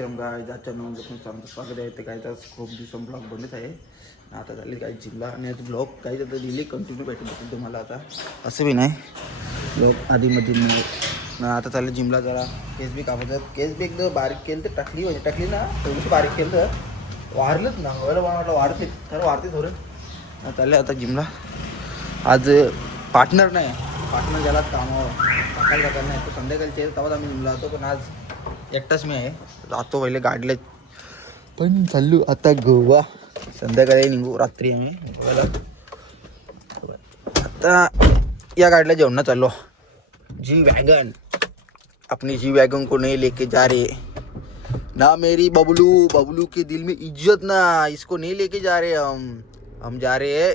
Shriram guys. आजच्या नवीन लोकांचं स्वागत आहे. ते काय तर खूप दिवसां ब्लॉग बनत आहे. आता झाले काही जिमला आणि आता ब्लॉग काही आता दिली कंटिन्यू भेटून भेटून तुम्हाला. आता असं बी नाही ब्लॉग आधीमध्ये नाही. आता चालले जिमला. जरा केस बी कापतात. केस बी एकदम बारीक केलं तर टाकली म्हणजे टाकली ना थोडीशी बारीक केलं तर वाढलंच ना. व्हायला वाटलं वाढते खरं वाढते थोडं. चालले आता जिमला. आज पार्टनर नाही, पार्टनर गेला कामावर सकाळी जाता नाही तो संध्याकाळचे तेव्हाच आम्ही जिमला जातो. पण आज एकटाच मी आहे. जातो पहिले गाडीला पण चाललो आता गोवा. संध्याकाळी निघू रात्री आम्ही गोव्याला. आता या गाडीला जेवण चाललो. जी वैगन, अपनी जी वैगन को नहीं लेके जा रहे ना. मेरी बबलू बबलू के दिल में इज्जत ना. इसको नहीं लेके जा रहे हम जा रहे है.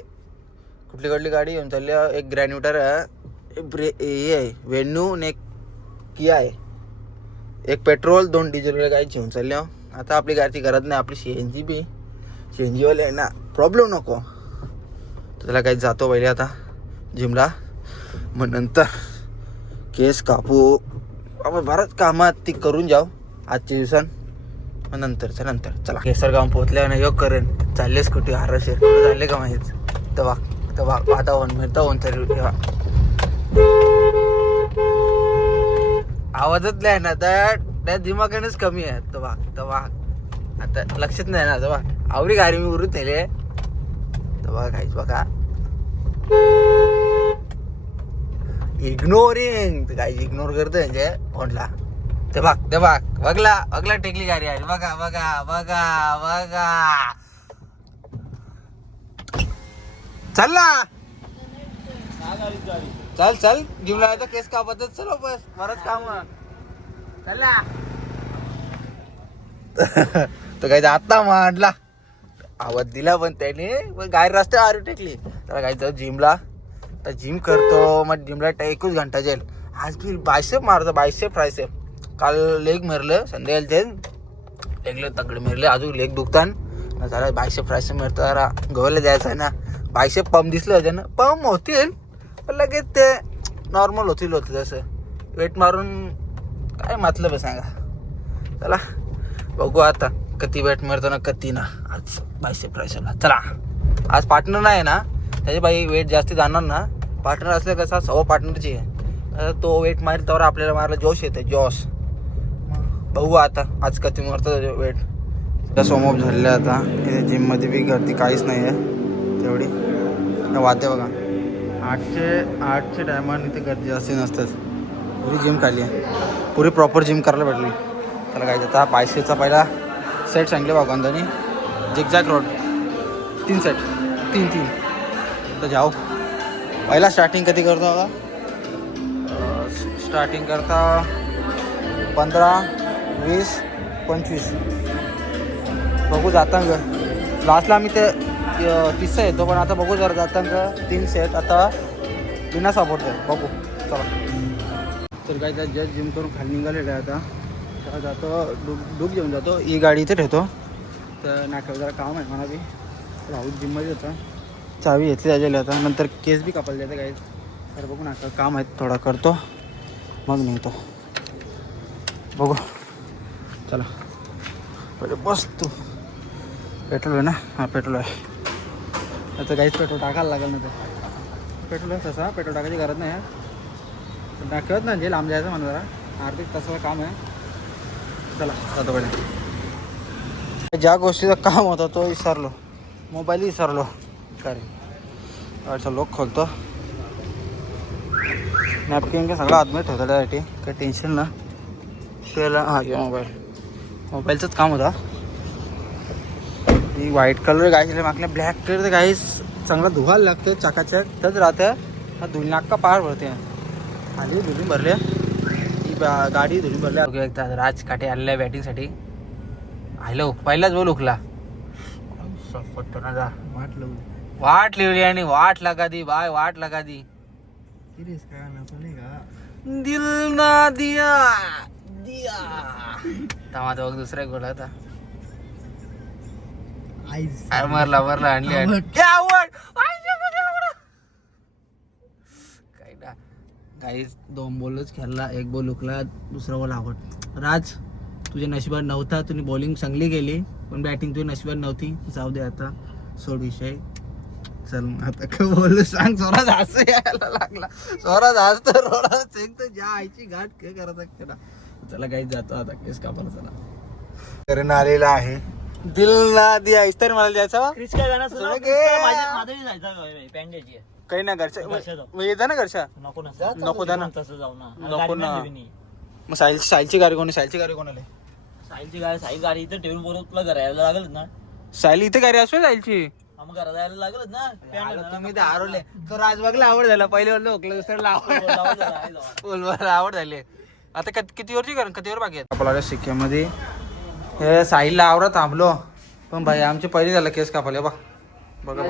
कुठली कुठली गाडी घेऊन चालली. एक ग्रॅन्युटर आहे, ये आहे वेन्यू ने किया आहे. एक पेट्रोल 2 डिझेल गाडी घेऊन चालली. आता आपली गाडीची गरज नाही. आपली CNG बी CNG वाले आहे ना, प्रॉब्लेम नको. तर त्याला काही जातो पहिले आता जिमला. मग नंतर केस कापू. आपण बरंच कामात ती करून जाऊ आजच्या दिवसात. मग नंतरच्या नंतर चला केसरगाव पोहोचल्या ना योग करेन. चाललेस कुठे हरशेर कुठे चालले का माहीत. तवा तवा वातावरण मिळतं होऊन तरी ठेवा. आवाजच नाही ना त्या दिमागानेच कमी आहे. तवा तवा आता लक्षात नाही ना. तवा आवडी गाडी मी उरून नेले. तवा काहीच बघा इग्नोरिंग काही इग्नोर करतो म्हणजे फोनला. ते बघ बघला टेकली गाडी आहे. बघा बघा बघा बघा चल ना. चल चल जिमला यायचं. केस कापतच चलो बस बरंच काम चल ना. तर काही आता मांडला आवाज दिला पण त्याने गाडी रस्त्यावर टेकली. त्याला काही जिमला तर जिम करतो. मग जिमला 1 घंटा जाईल. आज बी बायसेप मारतो. Bicep tricep. काल लेग मारलं संध्याकाळचे लेगला तगडे मारले. अजून लेग दुखतान जरा बायसेप ट्रायसेप मारतो. जरा गोव्याला जायचं आहे ना. बायसेप पंप दिसलं होतं ना. पंप होतील पण लगेच ते नॉर्मल होतं जसं वेट मारून काय मतलब आहे सांगा. चला बघू आता कधी वेट मारतो ना कधी ना. आज बायसेप ट्रायसेपला चला. आज पार्टनर नाही ना त्याचे बाई वेट जास्त जाणार ना. पार्टनर असलं कसा सव पार्टनरची आहे. तो वेट मारेल तर आपल्याला मारायला जोश येते जोश. बघू आता आज कधी मारतो वेट. त्या सोमोप झालेल्या आता जिममध्ये बी गर्दी काहीच नाही आहे तेवढी. वाद्य बघा 8चे टायमाने इथे गर्दी जास्त नसतात. पुरी जिम खाली आहे. पुरी प्रॉपर जिम करायला भेटली. त्याला काय आता बायसेपचा पहिला सेट सांगले बाबांनी. झिगझॅग रोड 3 सेट 3 तर जाऊ. पहिला स्टार्टिंग कधी करतो बघा. स्टार्टिंग करता 15 20 25. बघू जाता ग. लास्टला आम्ही ते 30 येतो. पण आता बघू जरा जाता 3 सेट आता बिना सपोर्ट आहे. बघू चला. तर काय त्या जस्ट जिम करून खाली निघालेलं आहे आता. तर जातो डूब घेऊन जातो. ही गाडी इथे ठेवतो. तर नाकावर जरा काम आहे मला बी. राहू जिममध्ये होता. चावी घेतली त्याच्याला आता. नंतर केस बी कापायला जायचं काय. तर बघू नाका काम आहे थोडा करतो मग निघतो. बघू चला. पहिले बस तू. पेट्रोल आहे ना. हां पेट्रोल आहे. आता काहीच पेट्रोल टाकायला लागेल ना. तर पेट्रोल आहे तसा. पेट्रोल टाकायची गरज नाही आहे. टाकत ना जे लांब जायचं म्हणून जरा आर्थिक तसं काम आहे. चला जातो पहिले. ज्या गोष्टीचा काम होता तो विसरलो. मोबाईल विसरलो. काय गाडीचा लॉक खोलतो. नॅपकिन का सगळं आतमध्ये ठेवतो त्यासाठी. काही टेन्शन ना. त्याला हां मोबाईलचंच काम होता. ही व्हाईट कलर गाडी मागल्या ब्लॅक कलर तर काही चांगला धुवायला लागतं. चाकाचक तच राहतं. हा धुल नाका पार भरते. आधी धुलून भरले. ही गाडी धुलून भरल्या. एकदा राज काटे आलेल्या बॅटिंगसाठी. हॅलो पहिलाच बोल उखला जा. वाट लिवली आणि वाट लगा दी बाय वाट लगा दी. दिल ना दिया तमा तो दुसरा गोल होता. मरला आणली काय ना. काही 2 बॉलच खेळला. 1 बॉल उकला. दुसरा बॉल आवड. राज तुझ्या नशिबात नव्हता, तुम्ही बॉलिंग चांगली केली पण बॅटिंग तुझ्या नशिबात नव्हती. जाऊ दे आता, सोड विषय. चल आता काय बोलू सांग. स्वराज हसू यायला लागला. स्वराज हसतो, रोडाच एक तर ज्या आईची गाठ काय करत ना. चला काही जातो आता केस कापायला. चला करून आलेला आहे. दिल ना दिया इस्तर मला द्यायचा. काही ना घरच्या येता ना घरच्या नको जा ना. नको ना. मग साहिलची गाडी कोणी? साहिलची गाडी कोणाला? साहिलची गाडी, साहिल गाडी इथे ठेवून बरोबर तुला घरायला लागल ना. साहिल इथे गाडी असो साहिलची. मग घरात जायला लागलच ना. तुम्ही ते हरवले. तो राजबागला आवड झाला. पहिले बोललो ओकला, दुसऱ्याला आवड झाली. आता किती वरची करण, किती वर बाकी आहेत आपल्याला शिक्क्यामध्ये. हे साहिलला आवडा थांबलो पण भाई आमची पहिली झाला केस कापाले. बघा बघा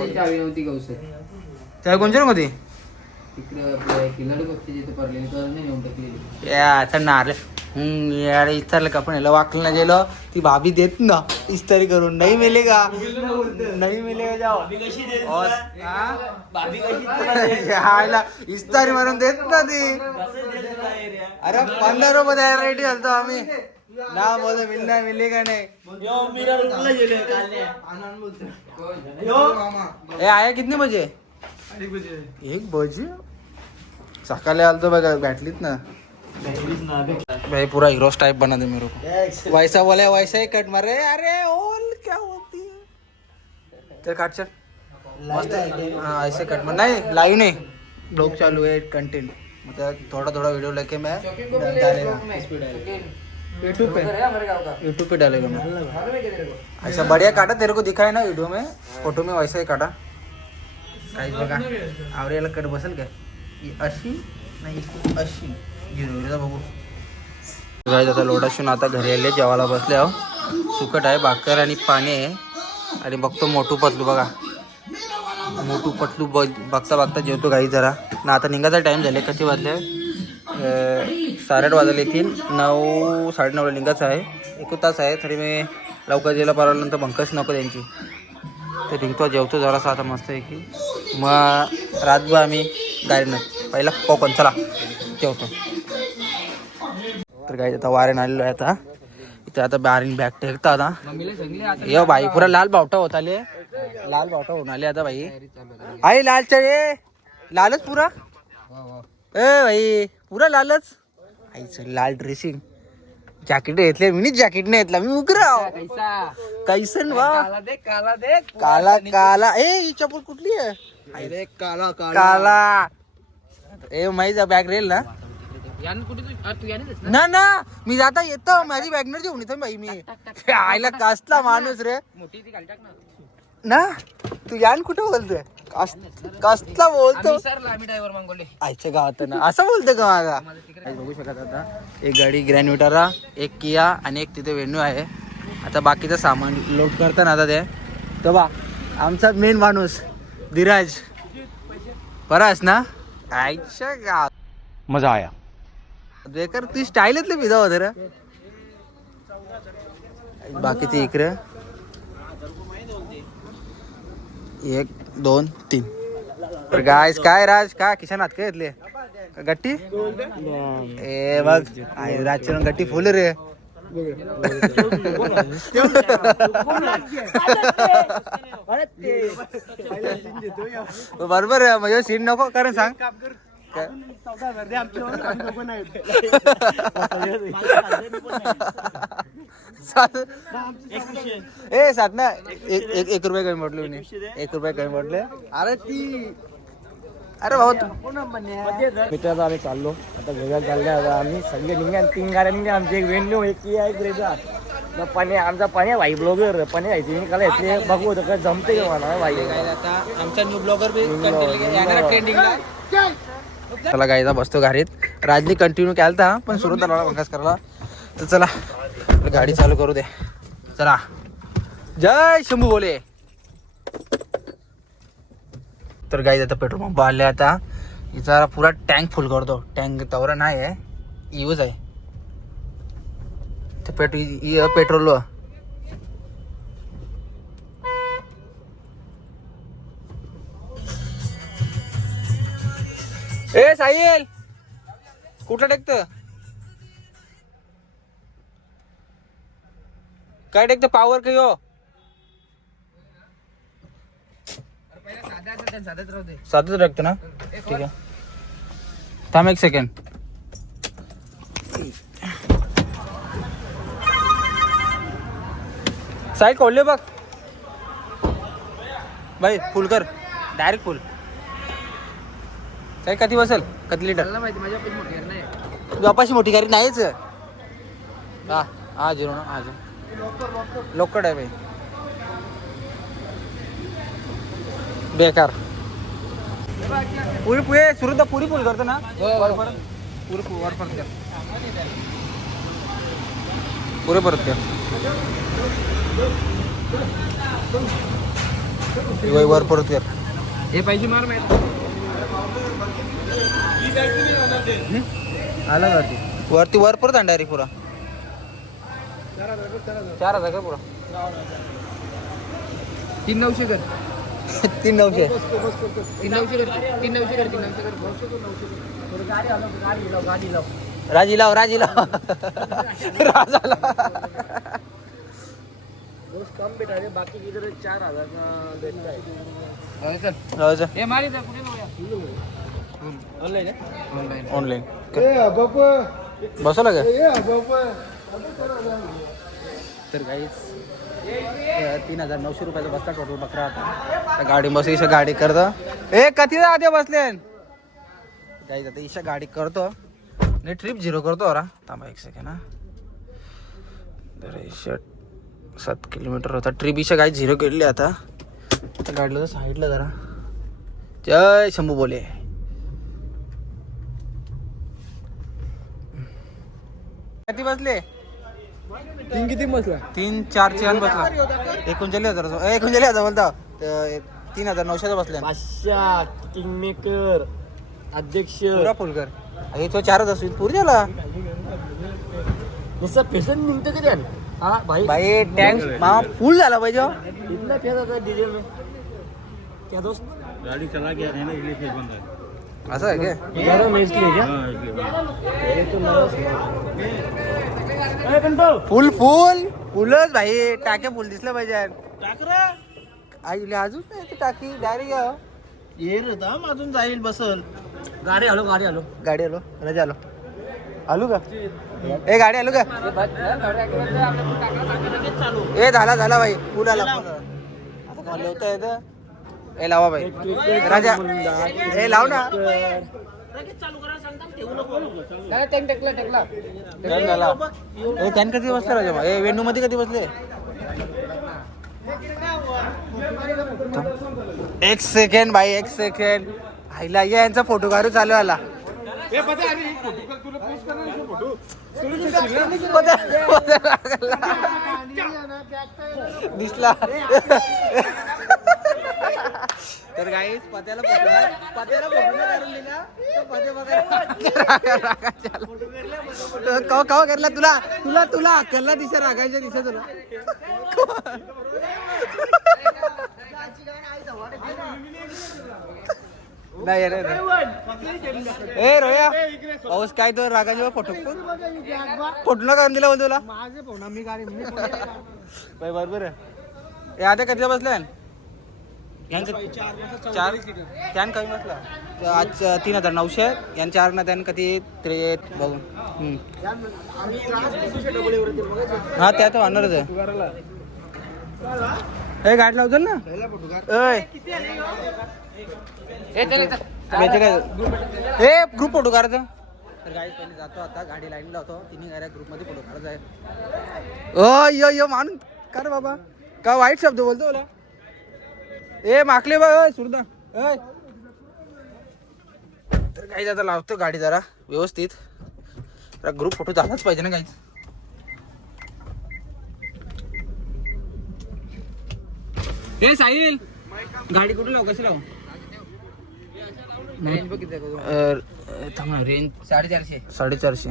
त्या कोणच्या मध्ये इस्तारला का पण याला वाकलं ना गेलो. ती भाभी देत ना इस्तारी करून. नाही मिलेगा, नाही मिलेगा. जाओ इस्तारी मारून देत ना ती. अरे 15 रुपये द्यायला रेडी झालतो आम्ही ना. बोल मिलना मिलेगा नाही. आया कितने बजे? 1 बजे. सकाळी आलतो बघा, भेटलीत ना भाई. पूरा हीरोज टाइप बना दे मेरे को. वैसा बोला वैसा ही कट मारे. अरे ओल क्या होती है तेरे काट चल मस्त है. हाँ ऐसे कट मार. नहीं लाइव नहीं, ब्लॉग चालू है, कंटेंट मतलब थोड़ा थोड़ा वीडियो लेके मैं डालेगा यूट्यूब पे डालेगा मैं. ऐसा बढ़िया काटा तेरे को दिखाया ना वीडियो में, फोटो में वैसा ही काटा. काही बघा आवरेला कट बसेल काय? अशी नाही अशी गिरवलीचा बघू. गाईज आता लोटाशून आता घरी आले, जेवायला बसले आहो. सुकट आहे, भाकर आणि पाणी आहे. आणि बघतो मोठू पतलू. बघा मोठू पतलू बघता बघता जेवतो गाई जरा ना. आता निघायचा टाईम झाले. किती वाजले? 8:30 वाजले येतील. 9 9:30 निघायचं आहे. 1 तास आहे तरी मी लवकर जेला परवानंतर बंकच नको त्यांची. ते निघतो, जेवतो जरासा आता मस्त आहे की. मग रातभर आम्ही गाडीनं पहिला कोकण. चला जेवतो. तर काही आता वारेन आलेलो आहे. आता इथे आता बारीन बॅग टेकता आता. ये भाई पुरा लाल बावटा होत आले. लाल बावटा होऊन आले आता भाई. आई लाल ये लालच पुरा. ए भाई पुरा लालच. आईचं लाल ड्रेसिंग. जॅकेट घेतले मी, जॅकेट नाही घेतला मी. उगराव कैसन वा काला काला. ए ही चप्पल कुठली आहे? काला काला. ए माहीत बॅग रेल ना. ना ना मी जाता येतो, माझी बॅगनर घेऊन येतो भाई मी. आईला कसला माणूस रे ना. तू यान कुठे बोलतोय? कसला बोलतो? आईच्या गावात ना असं बोलतो का माझा? बघू शकत आता एक गाडी ग्रँड विटारा, एक किया आणि एक तिथे वेन्यू आहे. आता बाकीचं सामान लोड करताना आता ते तो बा आमचा मेन माणूस धीराज बरास ना. आईच्या गावात मजा आया. बेकर तू स्टाईलच विधा होत रे. बाकी ते इकडे 1 2 3. तर गायस काय राज काय किशनात काय घेतले गट्टी? ए बघ आई राजची गट्टी फुल रे. बरोबर आहे. म्हणजे सीन नको कारण सांग. ए सात ना 1 रुपये कमी म्हटलं. 1 रुपये कमी म्हटले. अरे ती अरे बाबा मित्राचं आम्ही चाललो आता घरी चालले. आता आम्ही सगळे निघा 3 गाड्या निघा. आमची एक वेन्यू एक की आहे ग्रेजा. पाणी आमचा पाणी भाई ब्लॉगर पाणी जायचे कला येतले बघू होतं काय जमते का मला भाई. आता आमचा न्यू ब्लॉगर ट्रेंडिंगला. चला गाईचा बसतो गाडीत. राजनी कंटिन्यू केलता पण सुरू झाला बंकास करायला. तर चला गाडी चालू करू दे. चला जय शंभू बोले. तर गाईज आता पेट्रोल पंप आले. आता इथं पुरा टँक फुल करतो. टँक तवरा नाही आहे, यूज आहे ते पेट्रोल. ए साहिल कुठं टेकत? काय टेक पावर काही हो साधच राखतो ना ठीक आहे थांब एक सेकंड साईड खोलले बघ भाई फुल कर डायरेक्ट फुल काय किती बसेल किती लिटर बापाशी मोठी गाडी नाहीच हा हा झिरो ना हा लोकड आहे भाई बेकार पुरी पुढे सुरू तर पुरी फुल करतो ना पुरी वर परत कर पुरे परत कर वर परत कर हे पाहिजे मार माहिती आला वरती वर परत आणणार रे पुरा 4,000 का पुरा 3,900 कर 3,900 राजी लाव राजाला कम बेटा रे बाकी की इधर 4,000 का देता है ऑनलाईन बसवलं का तर काहीच 3,900 रुपयाचा बसता टोटल बकरा आता गाडी बस ईशा गाडी करतो ए कधी आधी बसले जायचं आता ईशा गाडी करतो नाही ट्रिप 0 करतो अरा थांबा एक सेकंड हा तर ईशा 7 किलोमीटर होता ट्रिप ईशा गाडी 0 केली आता गाडीला तर साईडला जरा जय शंभू बोले किती बसले 3 किती बसला 3-4 चेन बसला 39,000 बोलता 3,900 बसले बादशा किंगमेकर अध्यक्ष पुरा फुलकर हे तो 4च असेल पूर झाला नुसतं पेशन निघतं का त्यान हा भाई भाई टँक फुल झाला पाहिजे इतना पैसा था डीजल में क्या दोस्त गाड़ी चला गया है ना इसलिए फिर बंद है असं आहे काय गरम है इसलिए क्या हाँ इसलिए बंद है। ये तो नया फुल फुल फुलच भाई टाक्या फुल दिसलं पाहिजे आईले अजून नाही ते टाकी डायरेक्ट ये रे दाम अजून जाईल बसल गाडी आलो गाडी आलो रजा आलो का ए गाडी आलो का ए झाला भाई फुल आला आता खाली होता येतं ए लावा भाई राजा ए लाव ना झाला ए त्यान कधी बसले राजा ए वेणू मध्ये कधी बसले एक सेकंड भाई एक सेकंड आईला यांचा फोटो काढू चालू आला दिसला तर गाईस पत्याला फोटो काढून दिला कवा करला तुला अक्कलला दिशा रागायच्या दिशा तुला नाही ए रोया पाऊस काय तो रागाच्या फोटो फोटोला काढून दिला तुला भाई बरोबर आहे आता कधी बसल्या चार त्यान कमी बसला आज 3,900 यान 4 ना त्यान कधी बघून हा त्या तर आणणारच आहे हे गाडी लावतो ना हे ग्रुप फोटो काढायचा तर गाडी पहिले जातो आता गाडी लाईन लावतो तिन्ही गाड्या ग्रुप मध्ये फोटो काढायचा आहे यो मानून का रे बाबा का वाईट शब्द बोलतो बोला ए माकले बा सुरदा तर काही आता लावतो गाडी जरा व्यवस्थित ग्रुप फोटो झालाच पाहिजे ना काहीच ए साहिल गाडी कुठे लाव कशी लाव रेंज 450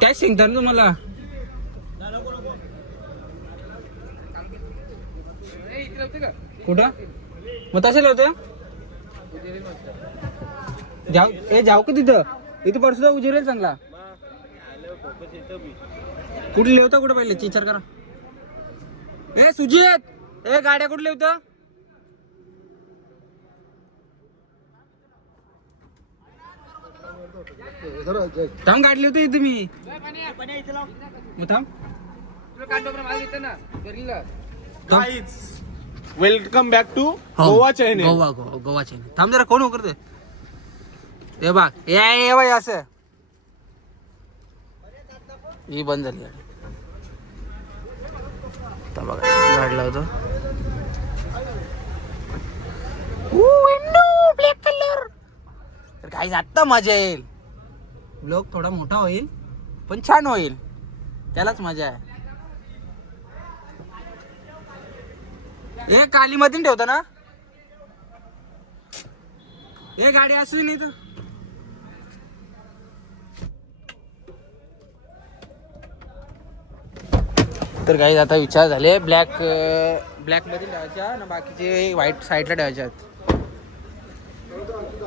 त्याच सांगतात ना तुम्हाला कुठं मग तसे लावते जाऊ का तिथं इथे परसुद्धा उजेरेल चांगला कुठे लिहतो कुठे पहिले विचार करा. ए सुजित, ए गाड्या कुठे लिहतो? थांब गाडी लिहतो तुम्ही मग थांब. Welcome back to Goa channel. Goa channel. थांब जरा कोण करतोय हे बघ. ये बाई असं ही बंद झाली गाडी. आता बघा गाडी लावतो. Black colour. तर काही आत्ता मजा येईल. ब्लॉग थोडा मोठा होईल पण छान होईल, त्यालाच मजा आहे. हे काली मध्ये ठेवतो ना हे गाडी असू नाही तर काही आता विचार झाले ब्लॅक मध्ये ठेवायच्या ना, बाकीचे व्हाईट साईडला ठेवायच्या.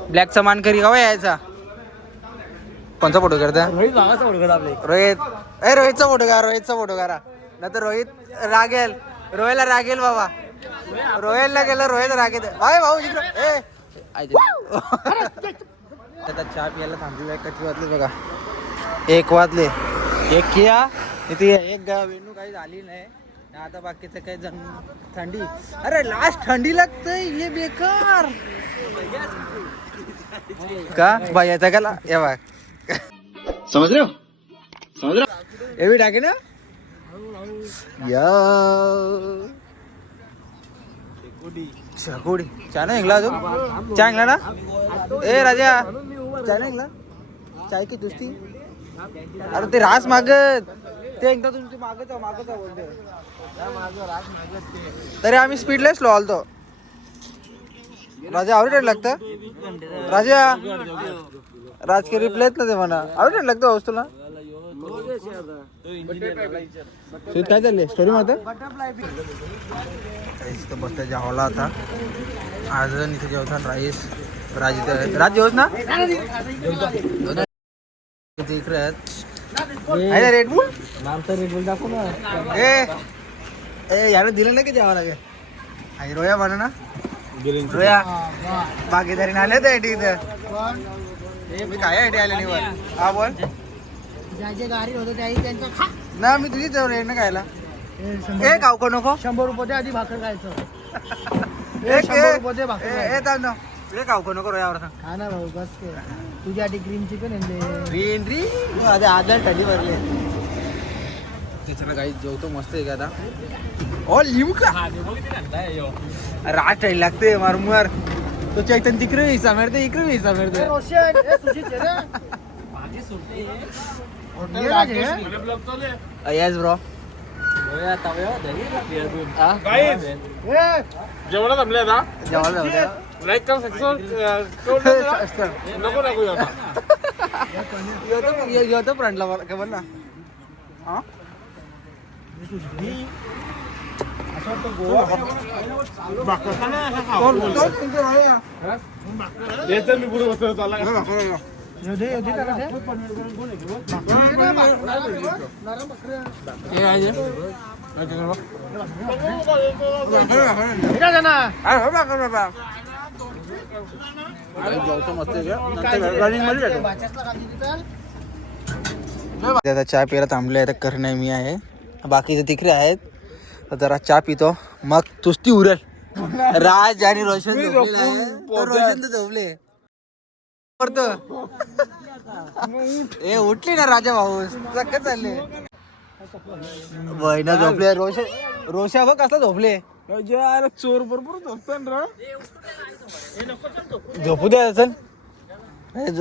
ब्लॅकचा मान करी का यायचा. कोणचा फोटो करता? रोहित भावाचा फोटो काढ आपले. रोहितचा फोटो करा नाही तर रोहित रागेल. रोहितला रागेल बाबा. रोहितला गेलं रोहित रागेल. भाई भाऊ आता चहा प्यायला थांबलेला आहे. किती वाजले बघा, 1 वाजले. 1 किया इथे एक वेणू काही झाली नाही. आता बाकीचं काही जण थंडी. अरे लास्ट थंडी लागतंय हे बेकार का बाई याचा का या बाय समझ रहे हो ये भी टाके ना या शेकोडी. चहा नाही ऐकला अजून? चहा ऐकला ना? ए राजा चहा नाही ऐकला? चाय की दुसती. अरे ते रास मागत ते एकदा तुमची मागत बोलते. तरी आम्ही स्पीडला स्लो आलतो. राजा आवडे लागतं. राजा राजकीय रिप्लेच ना ते म्हणा आवडे लागतं वस्तूला. काय चालले स्टोरी मध्ये बसता जेवला आता. आज इथे जेवता राईस. राज जेवत ना इकडे आहेत रेड बुल. रेड बुल दाखव ना. ए यार दिलं ना की जेवा लागेल. आई रोया म्हणा ना रोया भागीदारी आले तर इथं मी काय आयटी आले वर. हा बोल गाडी होतो त्यांचा ना मी तुझीच जाऊन ना खायला. ए गाव को नको 100 रुपये आधी भाकर खायचं. तुझे गाव को नको रोयावर सांग. हा ना भाऊ बस तुझ्यासाठी ग्रीन चिकन ग्रीन री आजार थंडी भरली. त्याच्याला काही जेवतो मस्त आहे का आता. ओ लिमका रात लागते मारमुर तो चैतन तिकडे हिस्सा मिळते इकडे हिस्सा मिळते. येस ब्रो जेवढा जमले आता जेवायला लाईक कर नको नको येतो फ्रंटला काय बोल ना. हा मी पुढे बसतो चालला. आता चहा प्यायला थांबले तर करणे मी आहे. बाकीचे तिकडे आहेत. जरा चहा पितो मग तुस्ती उरेल. राज आणि रोशन रोशन तर झोपले. ए उठली ना राजा भाऊ चक्कर चालले. बहिणा झोपले. रोशा बघ कसला झोपले. चोर बरोबर झोपू द्या चल.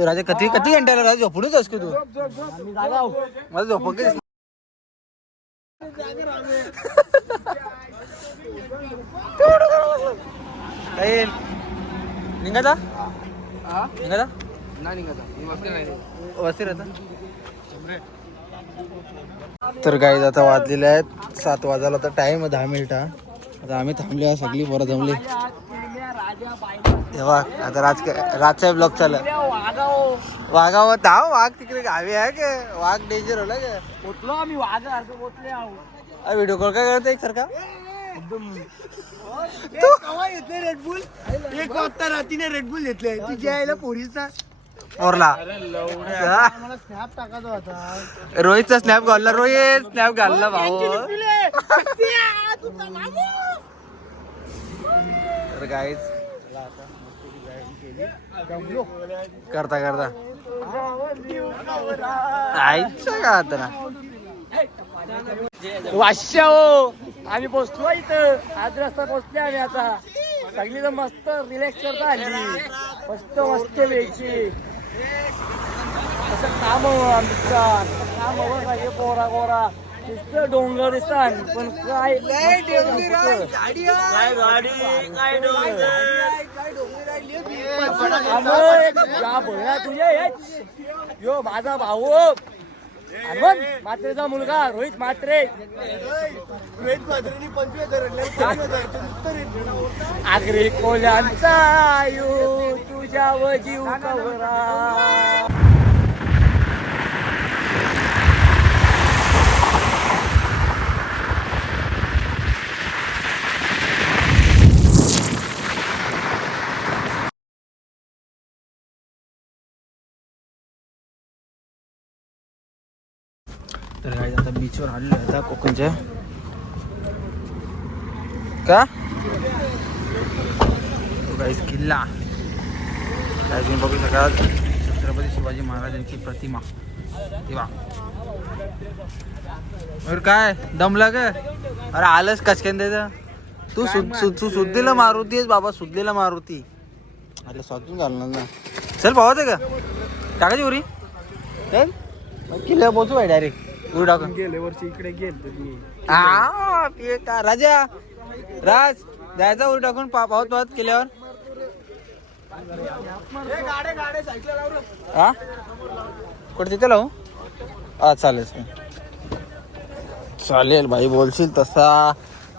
राजा कधी घंट्याला राजा झोपूनच असतो तू. मला झोप निघाता वस्ती राहता. तर गाईज आता वाजलेले आहेत 7 वाजायला. तर टाइम 10 मिनिट. आता आम्ही थांबले सगळी बरं जमले. तेव्हा आता राजचा ब्लॉग चालू वाघाव धाव वाघ तिकडे गावी आहे का वाघ डेंजर होला का पोचलो आम्ही वाघासारखं पोचले आहो व्हिडिओ कॉल काय करतो एक सारखा रेडबुल 1 वाजता रात्रीने रेडबुल घेतले तुझ्या आईला पोरीचा मोरला मला स्नॅप टाकायचा होता रोहितचा स्नॅप घालला रोहित स्नॅप घालला भाऊ तर गाईच करता करता आईच्या का आता ना वाश्या हो आम्ही पोचलो इथं आज रस्ता पोचले आम्ही आता सगळी तर मस्त रिलॅक्स करता आली मस्त मस्त वेगळी असं काम आमचं काम हवं पाहिजे पोरा गोरा नुसतं डोंगर दिसतात पण काय तुझ्या यो माझा भाऊ हनुमान मात्रेचा मुलगा रोहित म्हात्रे आग्रे कोल्यांचा यो तुझ्या जीव कवरा तर काय आता बीचवर आलेलो आता कोकणच्या का तो गाईस किल्ला काय तुम्ही बघू शकाल छत्रपती शिवाजी महाराजांची प्रतिमा तेव्हा काय दमला का अरे आलंच कचक्यान द्यायचं तू सुद्धीला मारुती आहेस बाबा सुद्धीला मारुती अरे स्वतून घालणार ना चल पाहते का टाकायची उरी चल किल्ल्यावर पोचू आहे डायरेक्ट उडी टाकून गेले वर्षी इकडे गेल का राजा राज जायचा उडी टाकून पाहत पाहत केल्यावर हा कुठे तिथे लावू हा चालेल चालेल भाई बोलशील तसा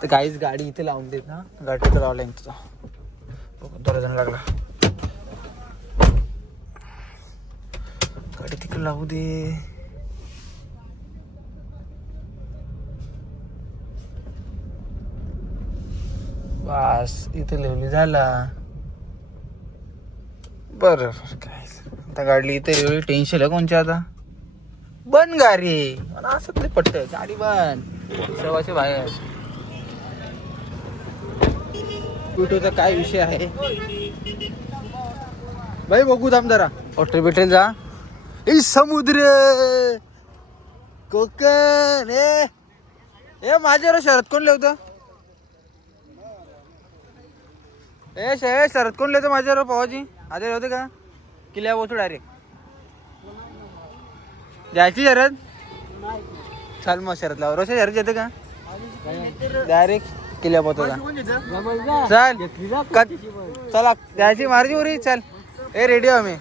तर काहीच गाडी इथे लावून देत ना गाडी तर लावला तुझा थोडा जण लागला गाडी तिकडे लावू दे बस इथे लिहिली झाला बरं काय आता गाडी इथे लिहिली टेन्शन आहे कोणच्या आता बन गाडी मला असं तरी पटत गाडी बन सर्वाचे बाहेर कुठं काय विषय आहे भाई बघू थांब जरा हॉटेल भेटेल जा ए समुद्र कोकण ए माझ्यावर शरद कोण लिहवतं शरद कोण लिहितो माझ्यावर पवाची आधी होते का किल्ल्या पोचू डायरेक्ट जायची शरद चाल मग शरद लाव रोज शरद येते का डायरेक्ट किल्ल्या पोचवता चल चला जायची मारजी उरी चल ए रेडी आम्ही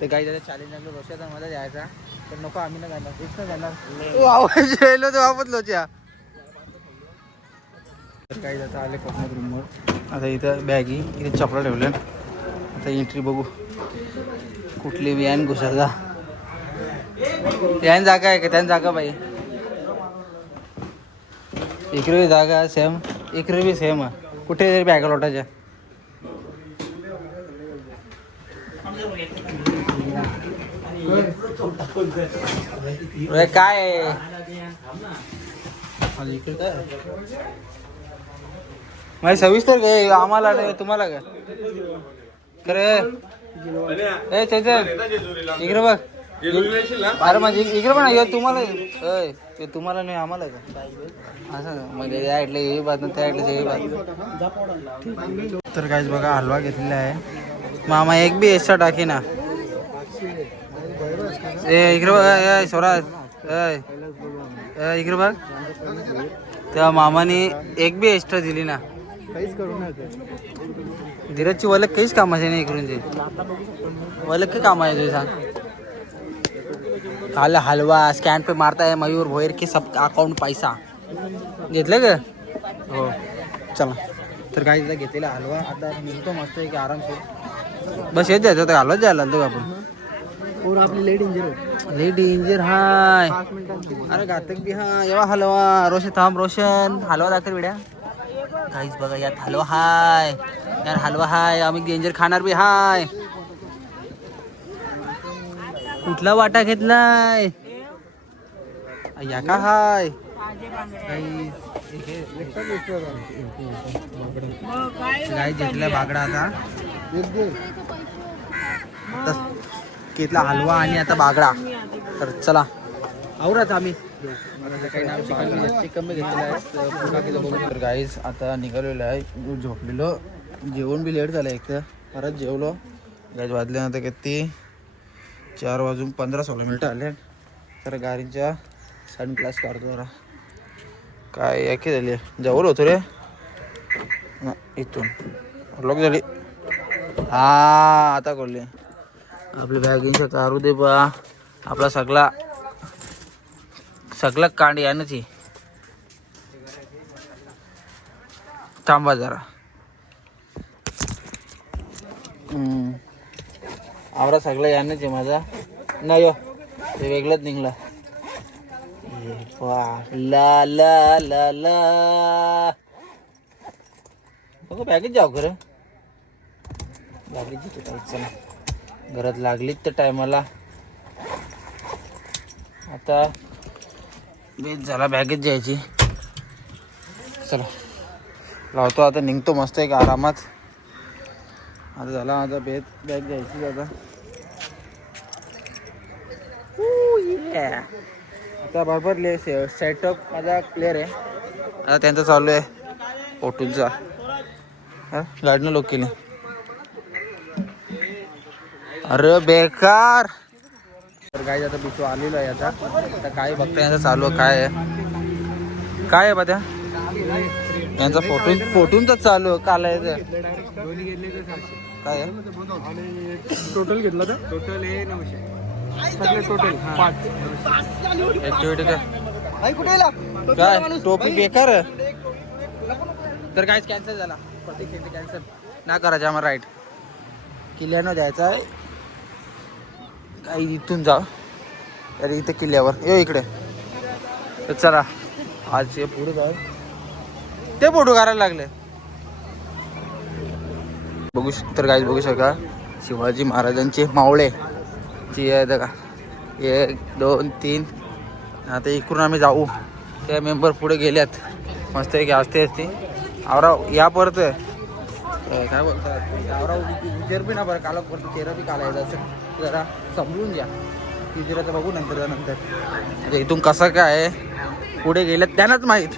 ते काही त्याचा चॅलेंज आणलं रोषाचा मला जायचा तर नको आम्ही ना जाणार तेच ना जाणार आवाज येलो तो वापस लोच्या काही जाता आले कोकणात रूमवर आता इथं बॅगी इथे चपला ठेवल्या आता एंट्री बघू कुठली व्यान घुसायचा यान जागा आहे का त्यान जागा पाहिजे इकडे बी जागा सेम इकडे बी सेम आहे कुठे तरी बॅगा लोटायच्या काय इकडे काय माझी सविस्तर काय आम्हाला नाही तुम्हाला काय खरे ए चैतन इकडे बघ अरे म्हणजे इकडे पण आहे तुम्हाला तुम्हाला नाही आम्हाला का असं म्हणजे या इथलं हे बात नाही त्या इथलं हे बात तर काहीच बघा हलवा घेतलेला आहे मामा एक बी एक्स्ट्रा टाकी ना ए इकडे बघ स्वराज इकडे बघ त्या मामाने एक बी एक्स्ट्रा दिली ना काहीच करू नका धीरजची वलक काहीच कामाची नाही इकडून जे वलक काही काम आहे तुझे सांग काल हलवा स्कॅन पे मारता है मयूर भोयर के सब अकाउंट पैसा घेतलं का हो चला तर काही तिथं घेतलेला हलवा आता निघतो मस्त आहे की आरामशीर बस येत जायचं तर हलवाच जायला लागतो का आपण और आपली लेट इंजिन लई डेंजर हाय अरे घातक बी हा एवा हलवा रोशन थांब रोशन हलवा दाखल वेड्या काहीच बघा यात हलवा हाय यार हलवा हाय आम्ही डेंजर खाणार बी हाय कुठला वाटा घेतलाय या का हाय गाय घेतलाय बागडा आता घेतला हलवा आणि आता बागडा तर चला आवराच आम्ही चिकन घेतलेलं आहे तर गाईज आता निघालेलं आहे झोपलेलो जेवण बी लेट झालं एक तर परत जेवलो गाईज वाजल्यानंतर किती 4:15-16 आले तर गाडीच्या सनग्लास काढतो जरा काय एके झाली जवळ होतो रे इथून लॉक झाली हा आता खोलले आपली बॅगिंगचं काढू दे बा आपला सगळा कांड यानच थांबा जरा आवरा सगळं यानच आहे माझा नाही ते वेगळंच निघला ला ला ला ला बघ बॅगेत जाऊ खरं लागली चला घरात लागलीच तर टायमाला आता बेस झाला बॅगेत जायची चला लावतो आता निघतो मस्त एक आरामात आता झाला आता बॅग जायची आता आता बरोबर सेटअप माझा क्लिअर आहे आता त्यांचं चालू आहे फोटोचा गाडीनं लोक केली अरे बेकार तर काय आता बिचू आलेलो आहे आता काय बघता यांचं चालू काय आहे बा त्या यांचा फोटोंच चालू आहे काल आहे काय टोटल घेतलं तर टोटल हे 900 टोटल 5 ऍक्टिव्हिटी काय टोपी बेकार तर कायच कॅन्सल झाला प्रत्येक कॅन्सल ना करायचं आम्हाला राईट किल्ल्यानं द्यायचा आहे काही इथून जा अरे इथं किल्ल्यावर ये इकडे तर चला आज हे पुढे जाऊ ते फोटो काढायला लागले बघू तर काही बघू शका शिवाजी महाराजांचे मावळे जी आहे का 1 2 3 आता इकडून आम्ही जाऊ त्या मेंबर पुढे गेल्यात मस्त आहे की असते आवरा या परत काय बोलतात आवरा विचार बी ना बरं काला परत चेहरा बी कालायचा असं जरा समजून घ्या विचाराचं बघू नंतर इथून कसं काय पुढे गेल्यात त्यांनाच माहीत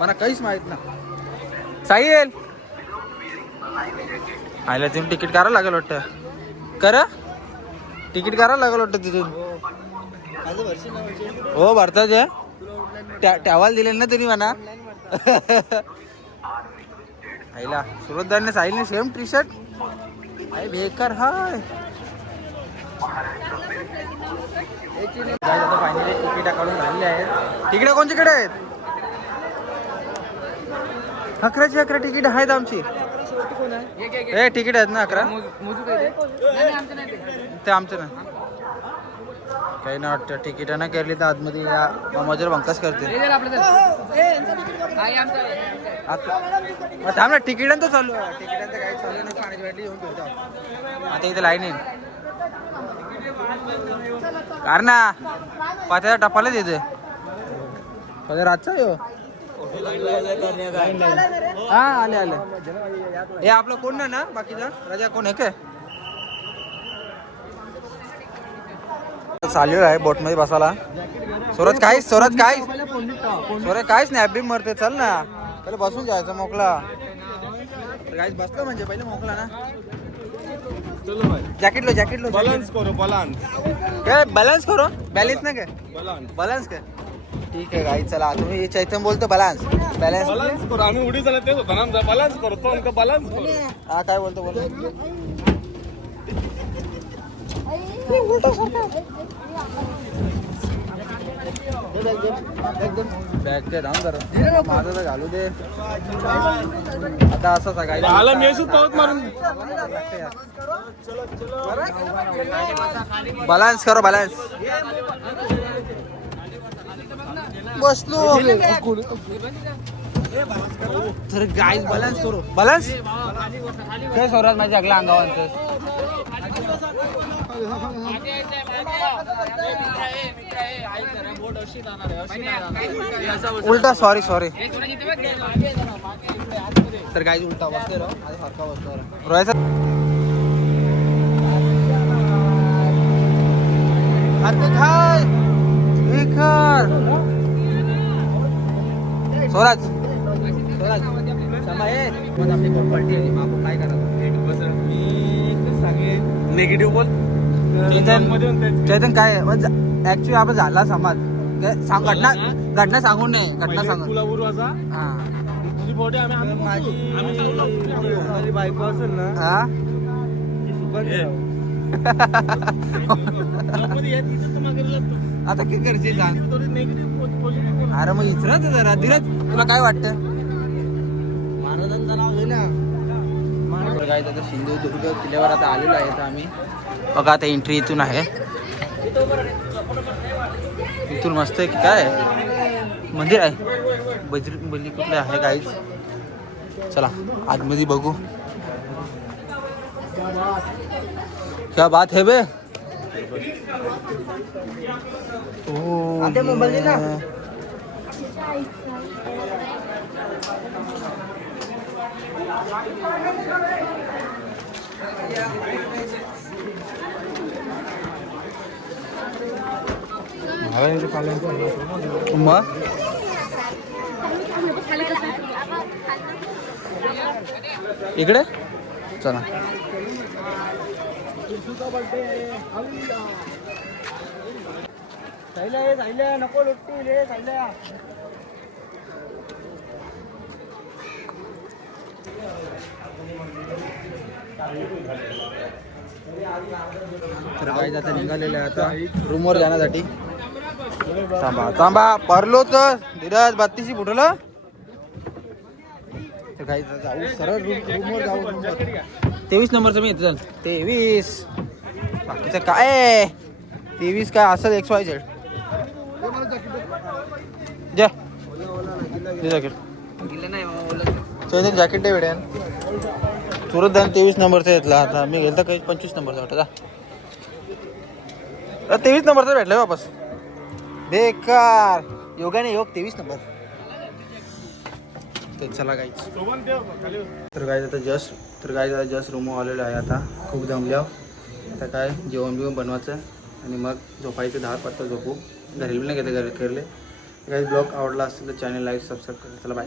मला काहीच माहीत ना साहिल आयला तिथून तिकीट करायला लागेल वाटतं करा तिकीट करायला लागेल वाटतं तिथून हो भरतात टॅवाल दिलेलं ना तुम्ही म्हणा आईला सुरतदारने साहिलने सेम टी शर्ट आहे बेकार हाय फायनली तिकीट काढून झालेले आहेत तिकीट कोणच्याकडे आहेत 11 तिकीट आहेत आमची हे तिकीट आहेत ना 11 ते आमचं ना काही नाही वाटतं तिकीटानं केली तर आतमध्ये या मजूर बंकस करते थांब ना तिकीटांचं चालू आहे तिकीटांचं काही चालू नाही पाण्याची वाटली येऊन ठेवतो आता इथे लाईन येईल कारण ना पात्याचा टप्पाला देते पगार आजचा येऊ हा आले हे आपलं कोण ना बाकीचा राजा कोण आहे काय चालू आहे बोट मध्ये बसायला सूरज काहीच नाही अभि मरते चल ना पहिले बसून जायचं मोकला काहीच बसलो म्हणजे पहिले मोकला ना जॅकेट लो बॅलन्स करो काय बॅलन्स करो बॅलन्स नाही काय बॅलन्स काय ठीक आहे गाई चला तुम्ही चैतन्य बोलतो बॅलन्स करो आम्ही उडी झाला तेच होता ना बॅलन्स करतो बॅलन्स करो हा काय बोलतो बॅग ते धाम जरा माझं तर घालू दे आता असं सकाळी आला मेसूत पावत मारून बॅलन्स करो बॅलन्स बसलो तर गाईज बॅलन्स करू बॅलन्स काय स्वराज माझ्या अगला अंगावर उलटा सॉरी सॉरी तर गाईज उलटा बसते सारखा बसतो रोहायचा स्वराज स्वराज आपली पलटी आली मग आपण काय करायचं निगेटिव्ह बोल चैतन काय ऍक्च्युली आपण झाला समाज काय सांग घटना सांगून नाही घटना सांगून तुला उरवाचा हा तुझी बॉडी माझी बायको असेल ना हा आता काय करशील सांग अरे मग इचरत जरा धीरज तुला काय वाटतं काय आता सिंधुदुर्ग किल्ल्यावर आता आलेलो आहे तर आम्ही बघा आता एंट्री इथून आहे इथून मस्त आहे की काय मंदिर आहे बजरंग बली कुठले आहे गाईज चला आतमध्ये बघू क्या बात है बे मग इकडे चला नको लुटतील रे सायल्या तर गाईज आता निघालेले आहे आता रूमवर जाण्यासाठी थांबा थांबा परलो तर धीरज 32 फुटलं तर गाईज जाऊ सरळ रूमवर जाऊ रूमवर 23 नंबरचं मी येतो चल 23 बाकीचं काय 23 काय असं XYZ जा जॅकेट जॅकेट दे वेड्यान तुरंत जाऊन 23 नंबरचा घेतला आता मी गेलं तर काही 25 नंबरचा वाटत 23 नंबरचा भेटला वापस बेकार योगाने योग 23 नंबर तर चला गाईच तर गाईज आता जस्ट रूमवर आलेलो आहे आता खूप जमल्यावर आता काय जेवण बिवण बनवायचं आणि मग झोपायचं 10 वाजता झोपू घरी नाही घेते घरी करले काही ब्लॉग आवडला असेल तर चॅनल लाईक सबस्क्राईब करा चला बाय